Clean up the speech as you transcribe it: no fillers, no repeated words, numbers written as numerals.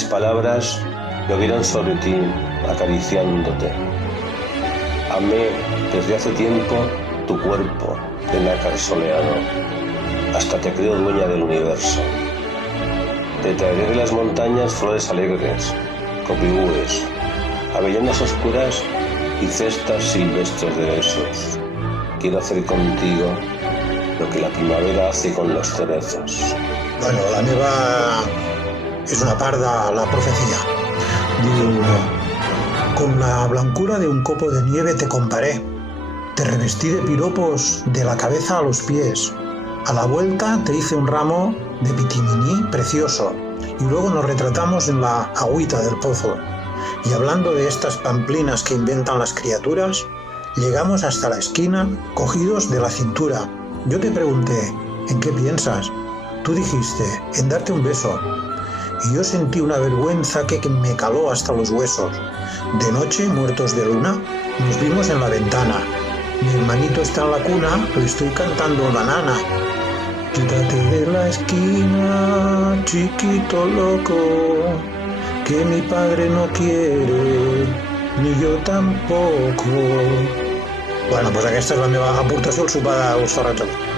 mis palabras llovieron sobre ti, acariciándote. Amé desde hace tiempo tu cuerpo de nácar soleado, hasta te creo dueña del universo. Te traeré de las montañas flores alegres, copihúes, avellanas oscuras y cestas silvestres de besos. Quiero hacer contigo lo que la primavera hace con los cerezos. Bueno, la meva és una part de la profecía. Diu, con la blancura de un copo de nieve te comparé. Te revestí de piropos de la cabeza a los pies. A la vuelta te hice un ramo de pitiminí precioso. Y luego nos retratamos en la agüita del pozo. Y hablando de estas pamplinas que inventan las criaturas, llegamos hasta la esquina cogidos de la cintura. Yo te pregunté, ¿en qué piensas? Tú dijiste, en darte un beso. Y yo sentí una vergüenza que me caló hasta los huesos. De noche, muertos de luna, nos vimos en la ventana. Mi hermanito está en la cuna, le estoy cantando banana. Quítate de la esquina, chiquito loco, que mi padre no quiere, ni yo tampoco. Bueno, doncs aquesta és la meva aportació al sopar dels Ferrats.